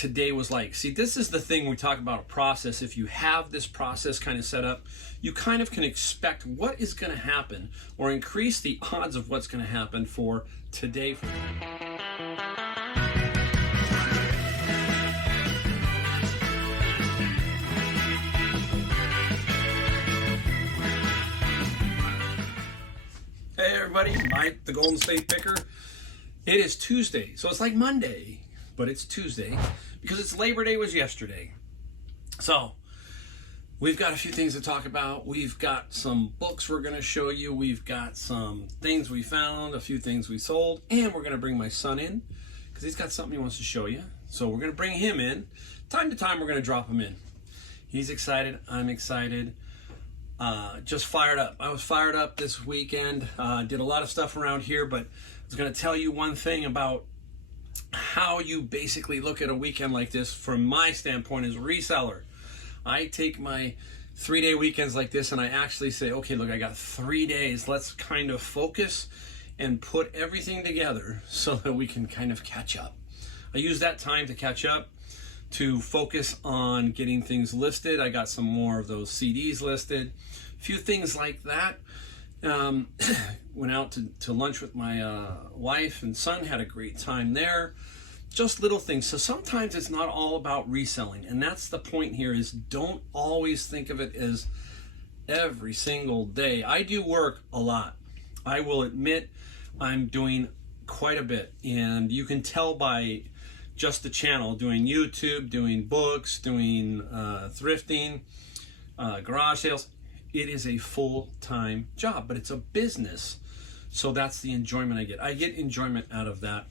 today was like. See, this is the thing we talk about a process. If you have this process kind of set up, you kind of can expect what is going to happen or increase the odds of what's going to happen for today. Hey everybody, Mike, the Golden State Picker. It is Tuesday, so it's like Monday, but it's Tuesday because it's Labor Day was yesterday. So we've got a few things to talk about. We've got some books we're going to show you. We've got some things we found, a few things we sold, and we're going to bring my son in because he's got something he wants to show you. So we're going to bring him in. Time to time, we're going to drop him in. He's excited. I'm excited. Just fired up. I was fired up this weekend. Did a lot of stuff around here, but I was going to tell you one thing about how you basically look at a weekend like this from my standpoint as a reseller. I take my 3-day weekends like this and I actually say, okay, look, I got 3 days. Let's kind of focus and put everything together so that we can kind of catch up. I use that time to catch up, to focus on getting things listed. I got some more of those CDs listed, a few things like that. Went out to lunch with my wife and son, had a great time there. Just little things. So sometimes it's not all about reselling, and that's the point here, is don't always think of it as every single day. I do work a lot. I will admit I'm doing quite a bit, and you can tell by just the channel, doing YouTube, doing books, doing thrifting, garage sales. It is a full-time job, but it's a business. So that's the enjoyment I get. I get enjoyment out of that,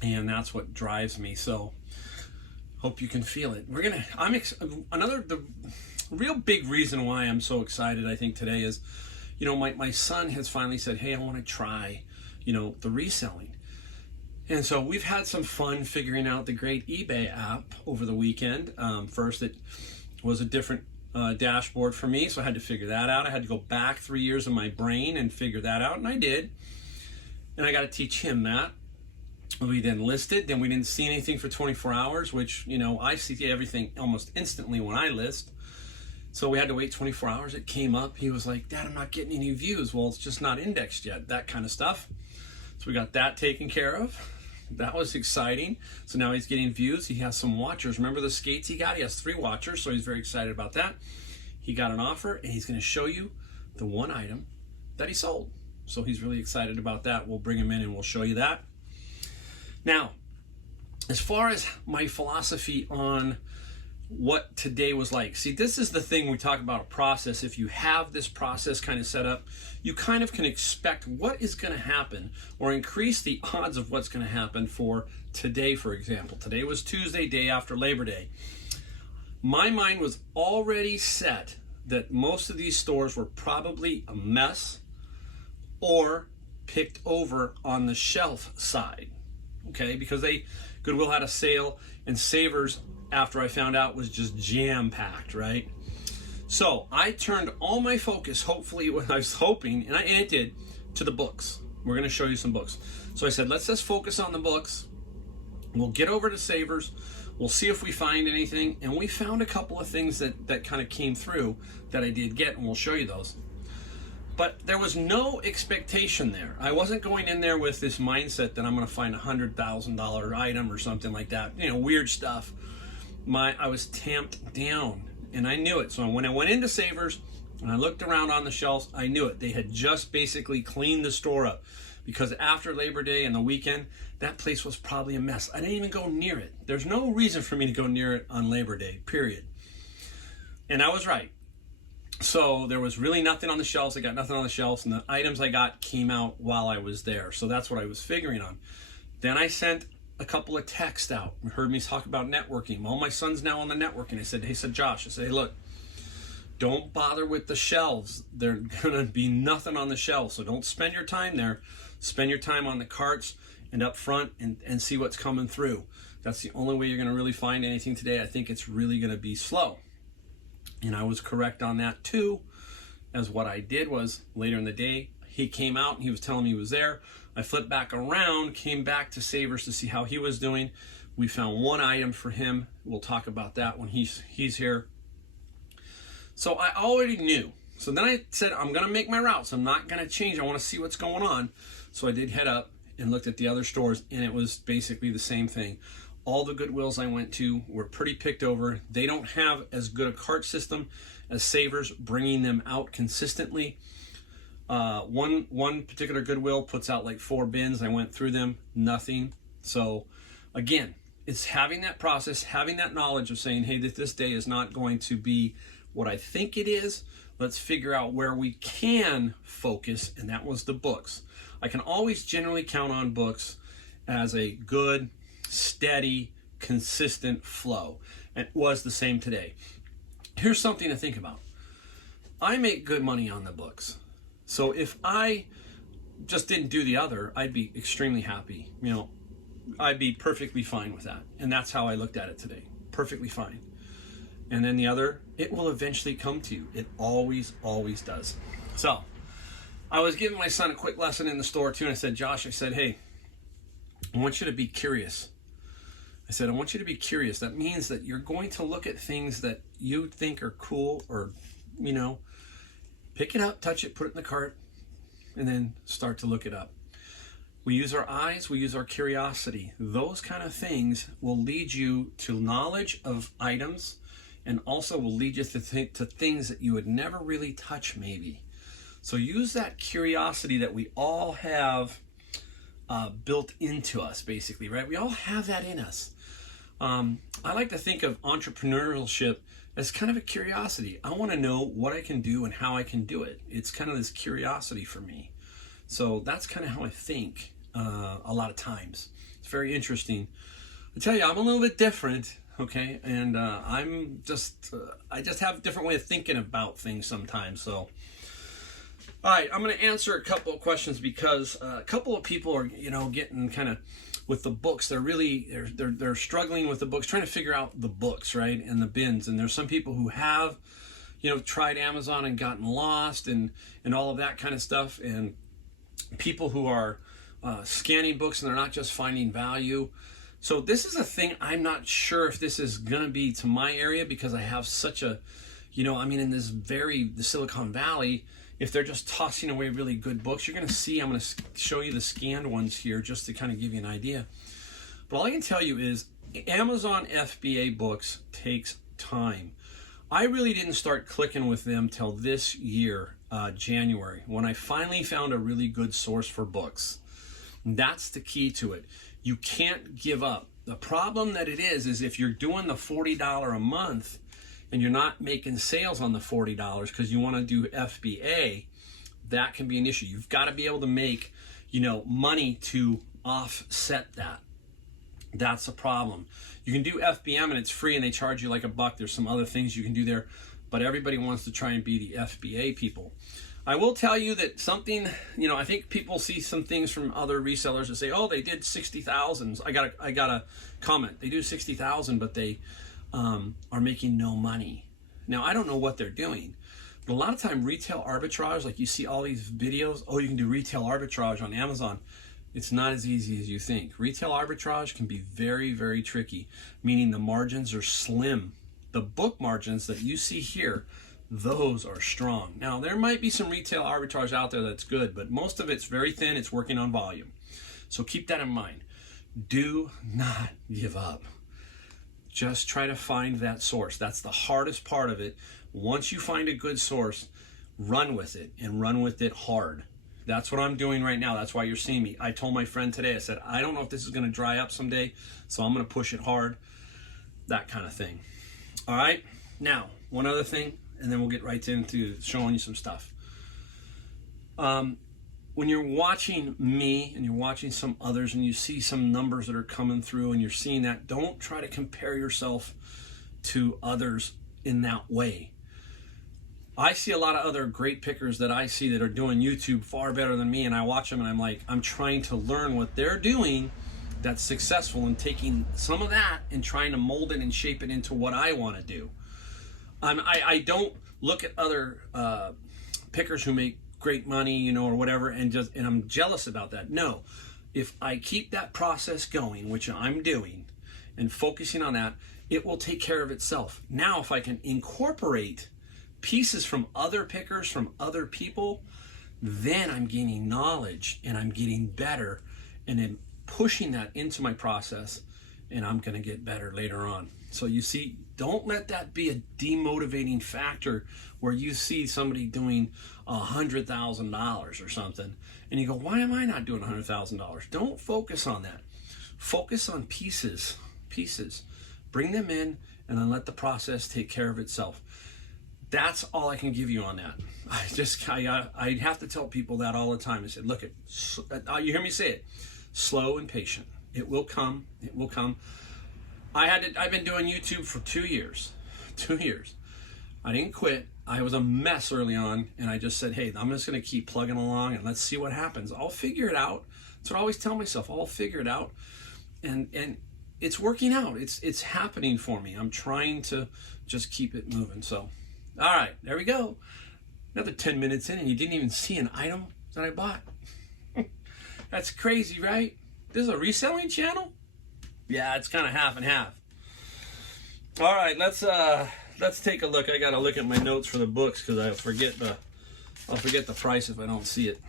and that's what drives me. So hope you can feel it. The real big reason why I'm so excited, I think, today is, my son has finally said, hey, I want to try, the reselling. And so we've had some fun figuring out the great eBay app over the weekend. First, it was a different dashboard for me, so I had to figure that out. I had to go back 3 years of my brain and figure that out, and I did. And I got to teach him that. We then listed, then we didn't see anything for 24 hours, which, I see everything almost instantly when I list. So we had to wait 24 hours. It came up. He was like, Dad, I'm not getting any views. Well, it's just not indexed yet, that kind of stuff. So we got that taken care of. That was exciting. So now he's getting views. He has some watchers. Remember the skates he got? He has 3 watchers, so he's very excited about that. He got an offer, and he's going to show you the one item that he sold. So he's really excited about that. We'll bring him in, and we'll show you that. Now, as far as my philosophy on what today was like. See, this is the thing we talk about a process. If you have this process kind of set up, you kind of can expect what is going to happen or increase the odds of what's going to happen for today, for example. Today was Tuesday, day after Labor Day. My mind was already set that most of these stores were probably a mess or picked over on the shelf side, okay? Because Goodwill had a sale, and Savers, after I found out, was just jam-packed, right? So I turned all my focus, hopefully what I was hoping, and it did, to the books. We're going to show you some books. So I said, let's just focus on the books. We'll get over to Savers. We'll see if we find anything. And we found a couple of things that kind of came through that I did get, and we'll show you those. But there was no expectation there. I wasn't going in there with this mindset that I'm going to find a $100,000 item or something like that. Weird stuff. I was tamped down, and I knew it. So when I went into Savers and I looked around on the shelves, I knew it. They had just basically cleaned the store up, because after Labor Day and the weekend, that place was probably a mess. I didn't even go near it. There's no reason for me to go near it on Labor Day, period. And I was right. So there was really nothing on the shelves. I got nothing on the shelves, and the items I got came out while I was there. So that's what I was figuring on. Then I sent a couple of texts out. You heard me talk about networking. Well, my son's now on the networking. He said, Josh, I said, hey, look, don't bother with the shelves. There's going to be nothing on the shelves. So don't spend your time there. Spend your time on the carts and up front and see what's coming through. That's the only way you're going to really find anything today. I think it's really going to be slow. And I was correct on that too, as what I did was later in the day, he came out and he was telling me he was there. I flipped back around, came back to Savers to see how he was doing. We found one item for him. We'll talk about that when he's here. So I already knew. So then I said, I'm going to make my routes. I'm not going to change. I want to see what's going on. So I did head up and looked at the other stores, and it was basically the same thing. All the Goodwills I went to were pretty picked over. They don't have as good a cart system as Savers, bringing them out consistently. One particular Goodwill puts out like 4 bins. I went through them, nothing. So again, it's having that process, having that knowledge of saying, hey, this day is not going to be what I think it is. Let's figure out where we can focus, and that was the books. I can always generally count on books as a good, steady, consistent flow. And it was the same today. Here's something to think about. I make good money on the books. So if I just didn't do the other, I'd be extremely happy. You know, I'd be perfectly fine with that. And that's how I looked at it today. Perfectly fine. And then the other, it will eventually come to you. It always, always does. So I was giving my son a quick lesson in the store too. And I said, Josh, I said, hey, I want you to be curious. I said, I want you to be curious. That means that you're going to look at things that you think are cool, or, you know, pick it up, touch it, put it in the cart, and then start to look it up. We use our eyes, we use our curiosity. Those kind of things will lead you to knowledge of items, and also will lead you to things that you would never really touch maybe. So use that curiosity that we all have built into us, basically, right? We all have that in us. I like to think of entrepreneurship as kind of a curiosity. I want to know what I can do and how I can do it. It's kind of this curiosity for me. So that's kind of how I think a lot of times. It's very interesting. I tell you, I'm a little bit different, okay? And I just have a different way of thinking about things sometimes. So, all right, I'm going to answer a couple of questions because a couple of people are, you know, getting kind of with the books. They're struggling with the books, trying to figure out the books, right, and the bins. And there's some people who have, you know, tried Amazon and gotten lost and all of that kind of stuff. And people who are scanning books and they're not just finding value. So this is a thing. I'm not sure if this is going to be to my area because I have such a, you know, I mean, in the Silicon Valley, if they're just tossing away really good books, you're going to see, I'm going to show you the scanned ones here just to kind of give you an idea. But all I can tell you is Amazon FBA books takes time. I really didn't start clicking with them till this year, January, when I finally found a really good source for books. That's the key to it. You can't give up. The problem that it is if you're doing the $40 a month, and you're not making sales on the $40 because you want to do FBA, that can be an issue. You've got to be able to make, you know, money to offset that. That's a problem. You can do FBM and it's free and they charge you like $1. There's some other things you can do there, but everybody wants to try and be the FBA people. I will tell you that something, you know, I think people see some things from other resellers that say, oh, they did 60,000. I got a comment. They do 60,000, but they are making no money. Now, I don't know what they're doing, but a lot of time retail arbitrage, like you see all these videos, oh, you can do retail arbitrage on Amazon. It's not as easy as you think. Retail arbitrage can be very, very tricky, meaning the margins are slim. The book margins that you see here, those are strong. Now, there might be some retail arbitrage out there that's good, but most of it's very thin. It's working on volume. So keep that in mind. Do not give up. Just try to find that source. That's the hardest part of it. Once you find a good source, run with it and run with it hard. That's what I'm doing right now. That's why you're seeing me. I told my friend today, I said, I don't know if this is going to dry up someday, so I'm going to push it hard. That kind of thing. All right. Now, one other thing, and then we'll get right into showing you some stuff. When you're watching me and you're watching some others and you see some numbers that are coming through and you're seeing that, don't try to compare yourself to others in that way. I see a lot of other great pickers that I see that are doing YouTube far better than me, and I watch them and I'm like, I'm trying to learn what they're doing that's successful and taking some of that and trying to mold it and shape it into what I want to do. I don't look at other pickers who make great money, you know, or whatever, and I'm jealous about that. No, if I keep that process going, which I'm doing, and focusing on that, it will take care of itself. Now, if I can incorporate pieces from other pickers, from other people, then I'm gaining knowledge and I'm getting better, and then pushing that into my process, and I'm going to get better later on. So you see, don't let that be a demotivating factor where you see somebody doing $100,000 or something and you go, why am I not doing $100,000? Don't focus on that. Focus on pieces. Bring them in and then let the process take care of itself. That's all I can give you on that. I have to tell people that all the time. I said, look, you hear me say it, slow and patient. It will come. It will come. I've been doing YouTube for 2 years. 2 years. I didn't quit. I was a mess early on, and I just said, hey, I'm just going to keep plugging along and let's see what happens. I'll figure it out. That's what I always tell myself. I'll figure it out. And it's working out. It's happening for me. I'm trying to just keep it moving. So, all right, there we go. Another 10 minutes in, and you didn't even see an item that I bought. That's crazy, right? This is a reselling channel? Yeah, it's kind of half and half. All right, let's take a look. I got to look at my notes for the books because I'll forget the price if I don't see it.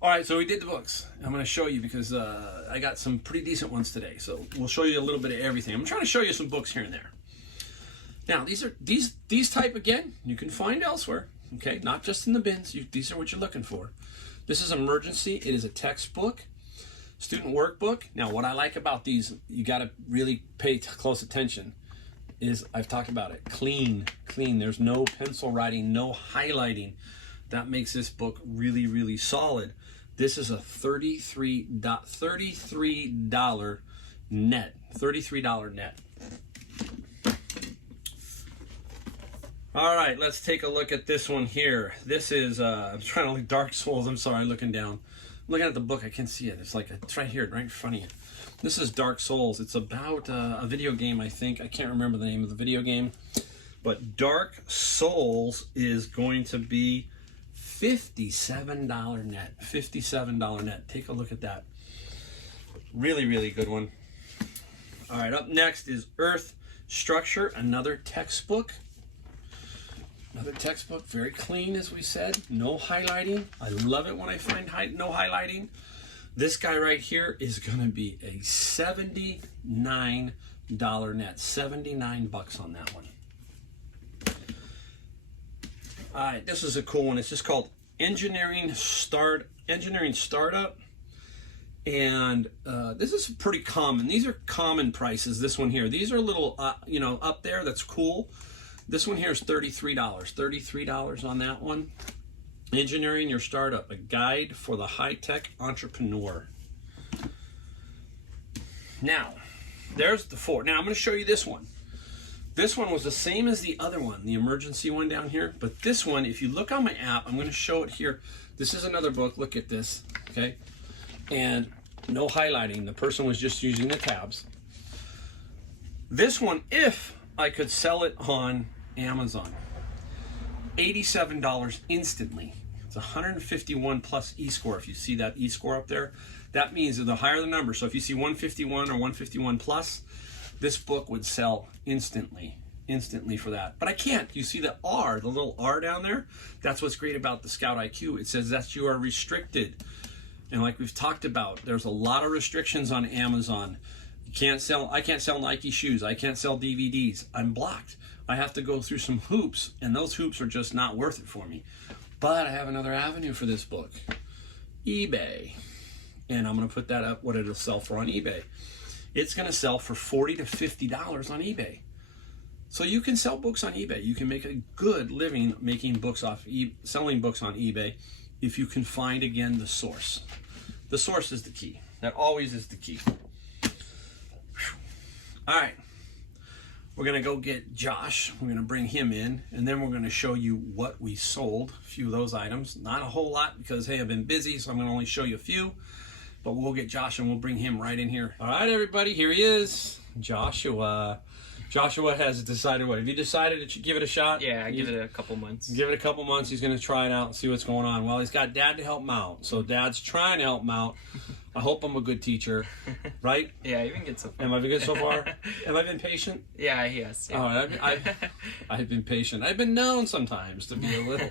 All right, so we did the books. I'm going to show you because I got some pretty decent ones today. So we'll show you a little bit of everything. I'm trying to show you some books here and there. Now, these type, again, you can find elsewhere, okay? Not just in the bins. These are what you're looking for. This is Emergency. It is a textbook, student workbook. Now, what I like about these, you got to really pay close attention, is I've talked about it. Clean. There's no pencil writing, no highlighting. That makes this book really, really solid. This is a $33 net. $33 net. All right, let's take a look at this one here. This is, I'm trying to look, Dark Souls. I'm sorry, looking down. I'm looking at the book. I can't see it. It's like, it's right here, right in front of you. This is Dark Souls. It's about a video game, I think. I can't remember the name of the video game. But Dark Souls is going to be $57 net. $57 net. Take a look at that. Really, really good one. All right, up next is Earth Structure, another textbook. Another textbook, very clean, as we said. No highlighting. I love it when I find no highlighting. This guy right here is going to be a $79 net. 79 bucks on that one. All right, this is a cool one. It's just called Engineering Startup. And this is pretty common. These are common prices, this one here. These are a little, up there. That's cool. This one here is $33. $33 on that one. Engineering Your Startup, a guide for the high-tech entrepreneur. Now, there's the 4. Now, I'm going to show you this one. This one was the same as the other one, the emergency one down here. But this one, if you look on my app, I'm going to show it here. This is another book. Look at this, okay? And no highlighting. The person was just using the tabs. This one, if I could sell it on Amazon, $87 instantly. It's 151 plus e-score. If you see that e-score up there, that means that the higher the number. So if you see 151 or 151 plus, this book would sell instantly for that. But I can't. You see the R, the little R down there? That's what's great about the Scout IQ. It says that you are restricted. And like we've talked about, there's a lot of restrictions on Amazon. I can't sell Nike shoes. I can't sell DVDs. I'm blocked. I have to go through some hoops, and those hoops are just not worth it for me. But I have another avenue for this book, eBay. And I'm going to put that up, what it'll sell for on eBay. It's going to sell for $40 to $50 on eBay. So you can sell books on eBay. You can make a good living making books selling books on eBay if you can find, again, the source. The source is the key. That always is the key. All right, we're going to go get Josh. We're going to bring him in, and then we're going to show you what we sold, a few of those items. Not a whole lot because, hey, I've been busy, so I'm going to only show you a few. But we'll get Josh, and we'll bring him right in here. All right, everybody, here he is, Joshua. Joshua has decided what? Have you decided to give it a shot? Yeah, give it a couple months. Give it a couple months. He's going to try it out and see what's going on. Well, he's got Dad to help him out. So Dad's trying to help him out. I hope I'm a good teacher, right? Yeah, you've been good so far. Am I been good so far? Have I been patient? Yeah, yes. Yeah. Oh, I've been patient. I've been known sometimes to be a little.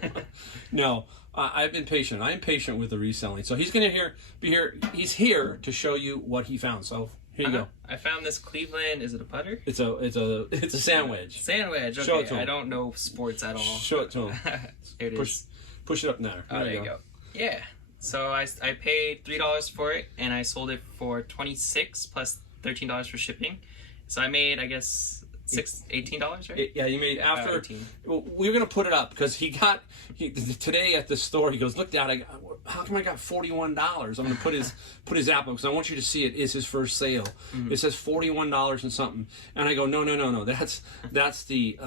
No, I've been patient. I'm patient with the reselling. So he's going to be here. He's here to show you what he found. So here you go. I found this Cleveland. Is it a putter? It's a sandwich. Sandwich. Okay. Show it to him. I don't know sports at all. Show it to him. Here it is. Push it up there. Oh, there you go. Yeah. So I paid $3 for it, and I sold it for $26 plus $13 for shipping. So I made, I guess, $18, right? Yeah, you made after. 18. Well, we were gonna put it up because today at the store. He goes, "Look, Dad, how come I got $41?" I'm gonna put his app up because I want you to see it. Is his first sale? It says $41 and something, and I go, no. That's the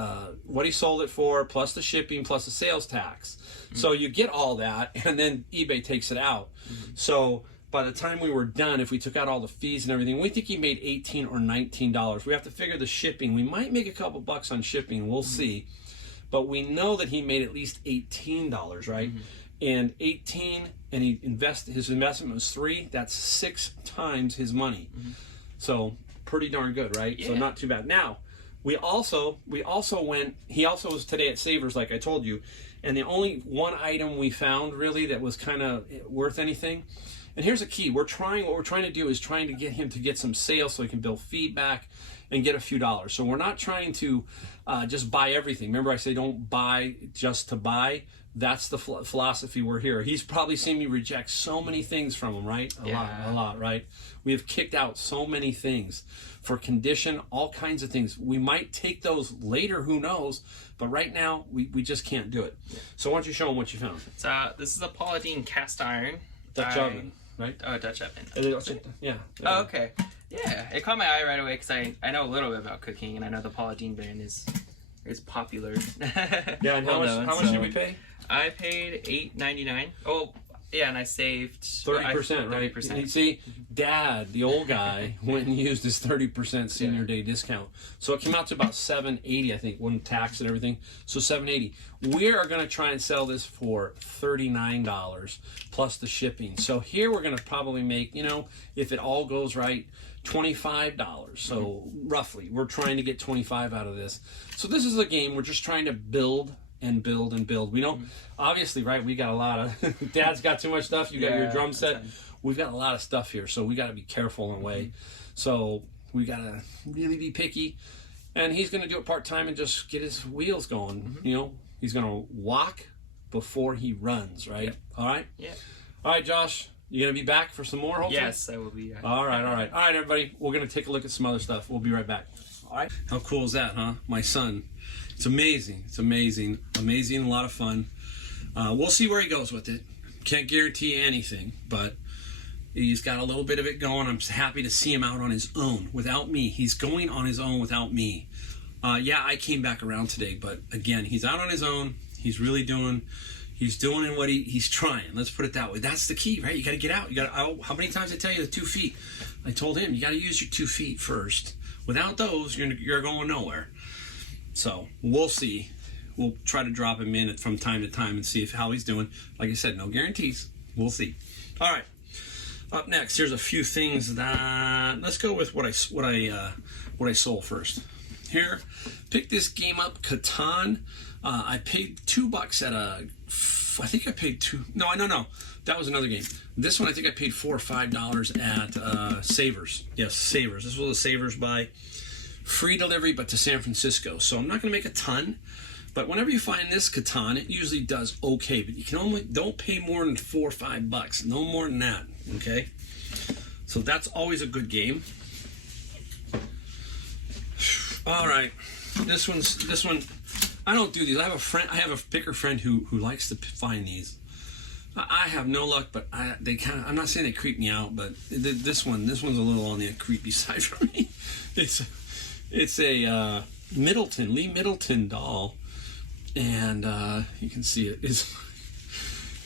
what he sold it for plus the shipping plus the sales tax. So you get all that, and then eBay takes it out. So by the time we were done, if we took out all the fees and everything, we think he made $18 or $19. We have to figure the shipping. We might make a couple bucks on shipping. We'll see. But we know that he made at least $18, right? And 18, and his investment was 3. That's 6 times his money. So pretty darn good, right? Yeah. So not too bad. Now, we also went. He also was today at Savers, like I told you, and the only one item we found really that was kind of worth anything. And here's the key: what we're trying to do is trying to get him to get some sales so he can build feedback and get a few dollars. So we're not trying to just buy everything. Remember, I say don't buy just to buy. That's the philosophy we're here. He's probably seen me reject so many things from him, right? A lot, right? We have kicked out so many things for condition, all kinds of things. We might take those later, who knows? But right now, we just can't do it. So why don't you show him what you found? So this is a Pauladine cast iron. Dutch oven, right? Oh, Dutch oven. Yeah. Oh, okay. Yeah, it caught my eye right away because I know a little bit about cooking, and I know the Pauladine brand is popular. Yeah, and how much did we pay? I paid $8.99. Oh, yeah, and I saved 30%, right? 30%. You see, Dad, the old guy, went and used his 30% senior day discount. So it came out to about $7.80, I think, when tax and everything. So $7.80. We are going to try and sell this for $39 plus the shipping. So here we're going to probably make, if it all goes right, $25. So roughly, we're trying to get 25 out of this. So this is a game we're just trying to build and build and build. We don't, obviously, right, we got a lot of, Dad's got too much stuff, you got your drum set, we've got a lot of stuff here, so we got to be careful in a way. So we got to really be picky, and he's going to do it part-time and just get his wheels going. He's going to walk before he runs, right? All right? Yeah. All right, Josh, you going to be back for some more, hopefully? Yes, I will be. All right, everybody, we're going to take a look at some other stuff. We'll be right back. All right. How cool is that, huh? My son. It's amazing. A lot of fun. We'll see where he goes with it. Can't guarantee anything, but he's got a little bit of it going. I'm happy to see him out on his own without me. He's going on his own without me. I came back around today, but again, he's out on his own. He's really doing what he's trying. Let's put it that way. That's the key, right? You got to get out. How many times I tell you the 2 feet? I told him you got to use your 2 feet first. Without those, you're going nowhere. So we'll see. We'll try to drop him in from time to time and see how he's doing. Like I said, no guarantees. We'll see. All right. Up next, here's a few things that. Let's go with what I sold first. Here, pick this game up, Catan. I paid $2 at a. I think I paid $2. No. That was another game. This one I think I paid $4 or $5 at Savers. Yes, Savers. This was a Savers buy. Free delivery, but to San Francisco. So I'm not going to make a ton, but whenever you find this Catan, it usually does okay. But you don't pay more than $4 or $5. No more than that. Okay. So that's always a good game. All right. This one. I don't do these. I have a picker friend who likes to find these. I have no luck, but I'm not saying they creep me out, but this one's a little on the creepy side for me. It's a Lee Middleton doll, and you can see it.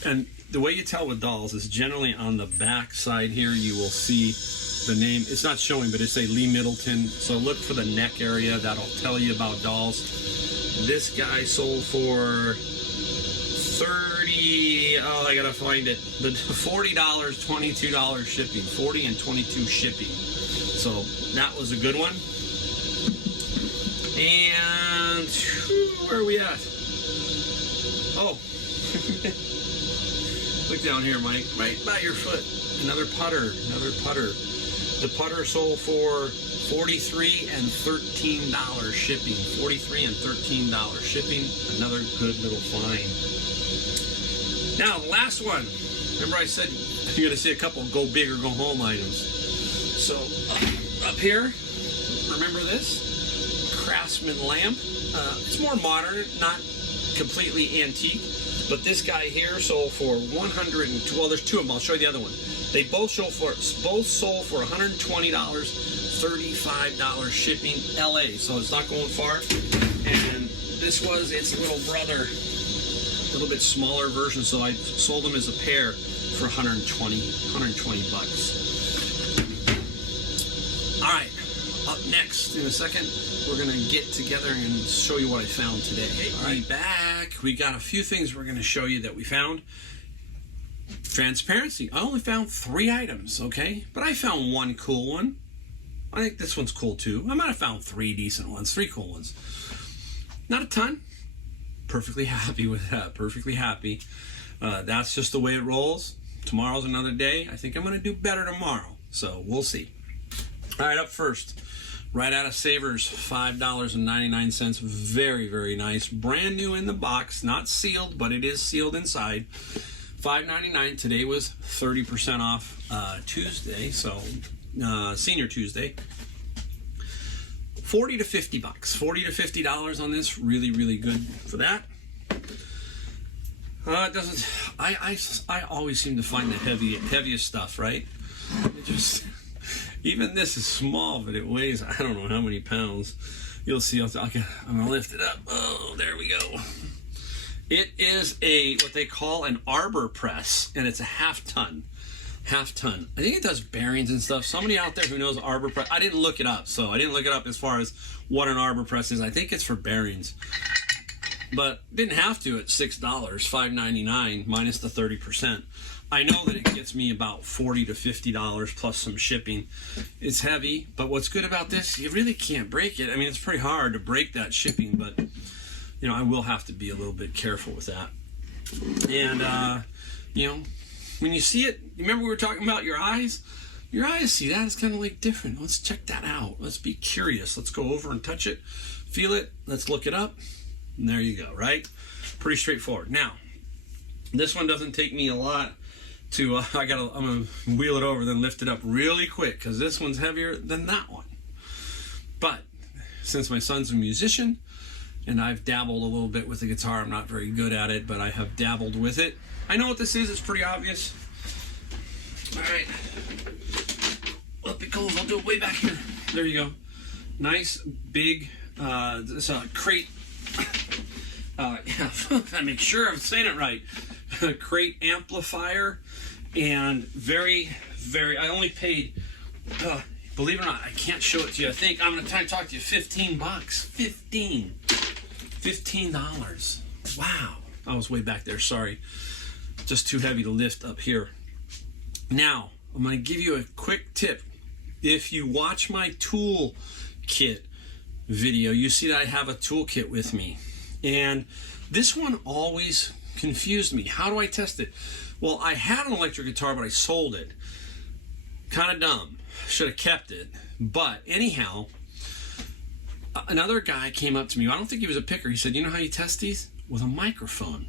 And the way you tell with dolls is generally on the back side here you will see the name. It's not showing, but it's a Lee Middleton. So look for the neck area. That'll tell you about dolls. This guy sold for 30. Oh, I gotta find it. The $40, $22 shipping. 40 and 22 shipping. So that was a good one. And where are we at? Oh, look down here, Mike. Right by your foot. Another putter. Another putter. The putter sold for $43 and $13 shipping. $43 and $13 shipping. Another good little find. Now, the last one. Remember I said you're going to see a couple go big or go home items. So, up here, remember this? Craftsman lamp. It's more modern, not completely antique. But this guy here sold for $100. Well, there's two of them. I'll show you the other one. They both sold for $120, $35 shipping, LA. So it's not going far. And this was its little brother, a little bit smaller version. So I sold them as a pair for $120 bucks. All right. Up next in a second, we're going to get together and show you what I found today. All right, back. We got a few things we're going to show you that we found. Transparency. I only found 3 items, okay? But I found one cool one. I think this one's cool too. I might have found 3 decent ones, 3 cool ones. Not a ton. Perfectly happy with that. Perfectly happy. That's just the way it rolls. Tomorrow's another day. I think I'm going to do better tomorrow. So we'll see. All right, up first. Right out of Savers, $5.99. Very, very nice. Brand new in the box. Not sealed, but it is sealed inside. $5.99. Today was 30% off Tuesday, so Senior Tuesday. $40 to $50. $40 to $50 on this. Really, really good for that. It doesn't. I always seem to find the heaviest stuff, right? It just. Even this is small, but it weighs, I don't know how many pounds. You'll see, I'm going to lift it up. Oh, there we go. It is what they call an arbor press, and it's a half ton. Half ton. I think it does bearings and stuff. Somebody out there who knows arbor press, I didn't look it up, so I didn't look it up as far as what an arbor press is. I think it's for bearings. But didn't have to at $6, $5.99 minus the 30%. I know that it gets me about $40 to $50 plus some shipping. It's heavy, but what's good about this, you really can't break it. I mean, it's pretty hard to break that shipping, but you know, I will have to be a little bit careful with that. And you know, when you see it, remember we were talking about your eyes? Your eyes see that, it's kind of like different. Let's check that out. Let's be curious. Let's go over and touch it, feel it. Let's look it up. And there you go, right? Pretty straightforward. Now, this one doesn't take me a lot to, I'm going to wheel it over, then lift it up really quick, because this one's heavier than that one. But since my son's a musician, and I've dabbled a little bit with the guitar, I'm not very good at it, but I have dabbled with it. I know what this is, it's pretty obvious. All right. Up it goes, I'll do it way back here. There you go. Nice, big, this crate. Yeah, I make sure I'm saying it right. Crate amplifier, and very, very, I only paid, believe it or not, I can't show it to you. I think I'm going to try to talk to you, $15. $15. Wow. I was way back there, sorry. Just too heavy to lift up here. Now, I'm going to give you a quick tip. If you watch my tool kit video, you see that I have a toolkit with me. And this one always confused me. How do I test it? Well, I had an electric guitar, but I sold it. Kind of dumb. Should have kept it. But anyhow, another guy came up to me. I don't think he was a picker. He said, you know how you test these? With a microphone.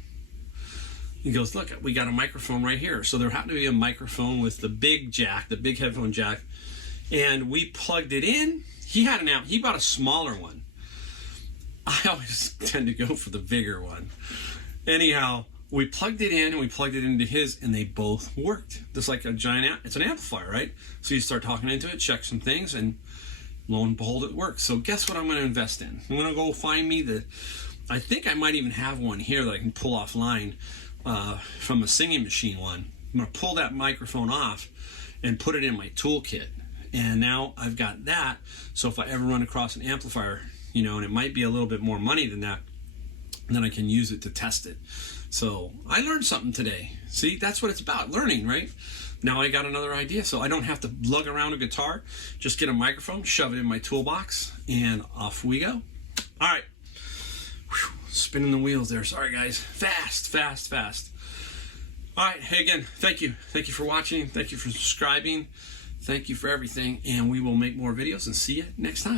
He goes, look, we got a microphone right here. So there happened to be a microphone with the big jack, the big headphone jack. And we plugged it in. He had an amp. He bought a smaller one. I always tend to go for the bigger one. Anyhow, we plugged it in and we plugged it into his, and they both worked. Just like a giant amp. It's an amplifier, right? So you start talking into it, check some things, and lo and behold, it works. So guess what I'm going to invest in? I'm going to go find me I think I might even have one here that I can pull offline from a singing machine one. I'm going to pull that microphone off and put it in my toolkit. And now I've got that. So if I ever run across an amplifier, you know, and it might be a little bit more money than that, then I can use it to test it. So I learned something today. See, that's what it's about, learning, right? Now I got another idea, so I don't have to lug around a guitar. Just get a microphone, shove it in my toolbox, and off we go. All right. Whew. Spinning the wheels there. Sorry, guys. Fast, fast, fast. All right. Hey, again, thank you. Thank you for watching. Thank you for subscribing. Thank you for everything. And we will make more videos and see you next time.